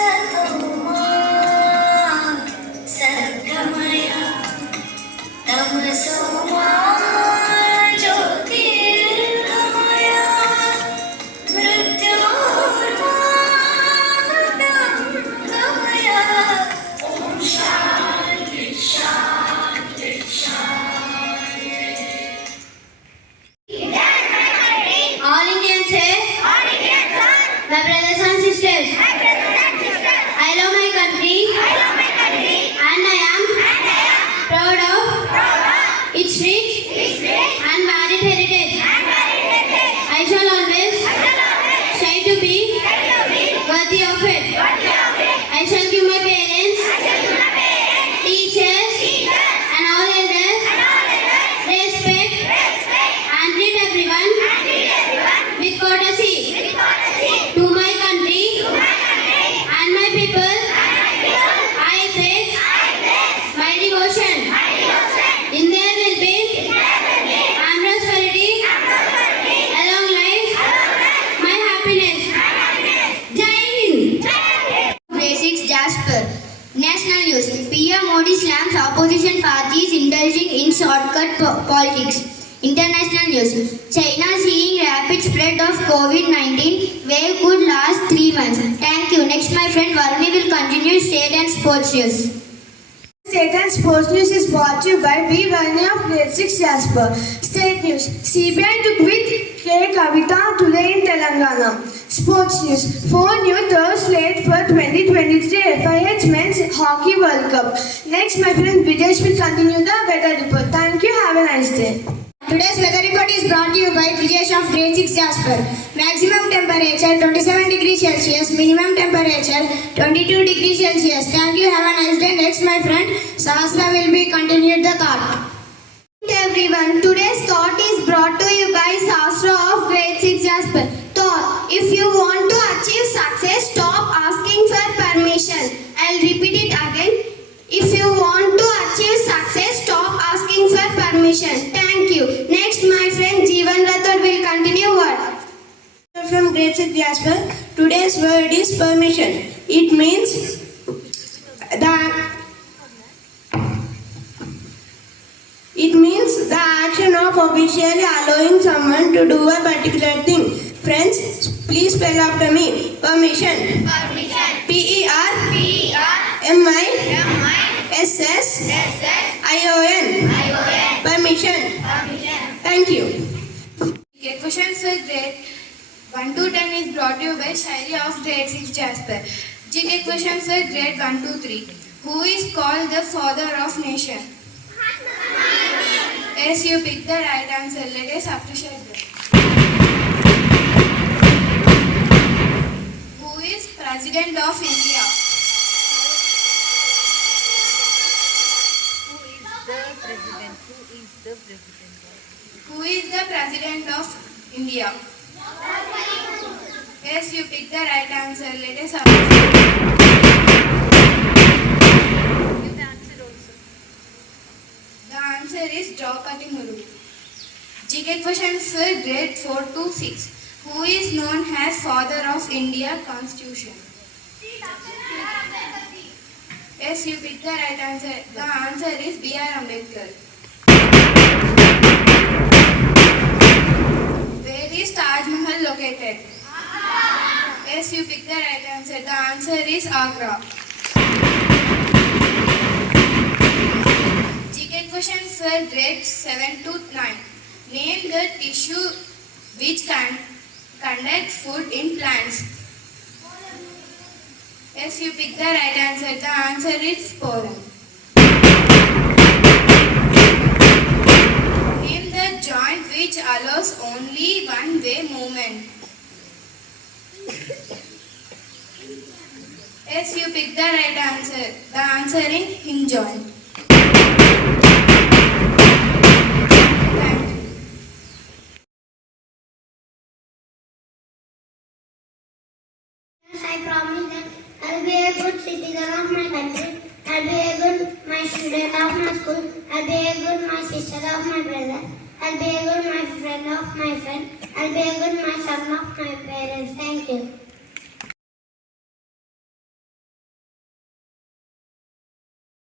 सतोमा सद्गमय तमसोमा ज्योतिर्गमय मृत्योर्मामृतंगमय Om Shanti Shanti Shanti. All Indians say, my brothers and sisters, I love my country, and I am proud of its rich and varied heritage. I shall always strive to be worthy of it. I shall give my parents, teachers, and all elders respect and treat everyone with courtesy. To my country and my people, I pledge my devotion. In there will be prosperity, a long life, my happiness. Jai Hind. Grade 6 Jasper. National news. PM Modi slams opposition parties indulging in shortcut politics. International news. China seeing rapid spread of COVID-19 wave could last 3 months. Thank you. Next, my friend Varmi will continue state and sports news. State and Sports News is brought to you by B. Varney of Grade 6 Jasper. State News. CBI took with K. Kavita today in Telangana. Sports News. 4 new thirds slate for 2023 FIH Men's Hockey World Cup. Next, my friend Videsh will continue the weather report. Thank you. Have a nice day. Today's weather report is brought to you by Videsh of Grade 6 Jasper. Maximum temperature 27 degrees Celsius, minimum temperature 22 degrees Celsius. Thank you. Have a nice day. Next, my friend Sahasra will be continued the thought. Everyone, today's thought is brought to you by Sahasra of Grade 6 Jasper. Thought: if you want to achieve success, stop asking for permission. I'll repeat it again. If you want to achieve success, stop asking for permission. Thank you. Next, my friend Jeevan Rathod will continue what? From Grade 6 Jasper, today's word is permission. It means the action of officially allowing someone to do a particular thing. Friends, please spell after me. Permission. PERMISSION. Permission. Thank you. Okay, question for grade 1 to 10 is brought to you by Shairi of Grade 6 Jasper. GK question for grade 1 to 3. Who is called the father of nation? Yes, you picked the right answer. Let us appreciate them. Who is President of India? Who is the President of India? Yes, you picked the right answer. Let us appreciate. Give the answer also. The answer is Draupadi Murmu. GK question for grade 4 to 6. Who is known as Father of India Constitution? Yes, you picked the right answer. The answer is B.R. Ambedkar. Where is Taj Mahal located? Yes, you picked the right answer. The answer is Agra. GK question for grade 7 to 9. Name the tissue which conducts food in plants. Yes, you picked the right answer. The answer is pollen. Name the joint which allows only one-way movement. Yes, you picked the right answer. The answer is hinge joint. Thank you. I promise that I'll be a good citizen of my country. I'll be a good my student of my school. I'll be a good my sister of my brother. I'll be a good my friend of my friend. I'll be a good my son of my parents. Thank you.